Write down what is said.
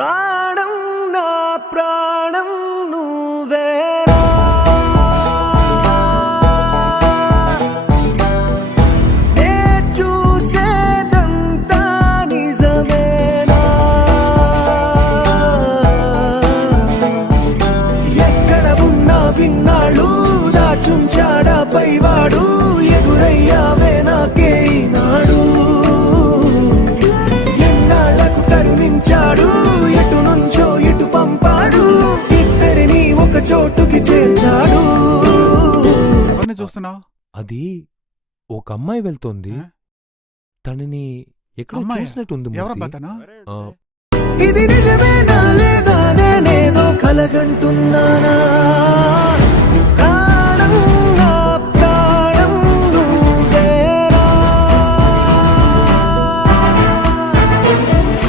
ప్రాణం నా ప్రాణం నువ్వేరా నే చూసేదంతా నిజమేనా ఎక్కడ ఉన్నా విన్నాళ్ళు దాచుంచాడా పైవాడు ఎదురయ్యావే నాకే నాడు ఎన్నాళ్లకు కరుణించాడు ఎటు నుంచో ఇటు పంపాడు ఇద్దరిని ఒక చోటుకి చేర్చాడు. ఎవరిని చూస్తున్నావు? అది ఒక అమ్మాయి వెళ్తోంది. తనని ఎక్కడ చూసినట్టుంది. ఎవరబ్బా తను? ఇది నిజమేనా లేదా నేనేదో కలగంటున్నానా?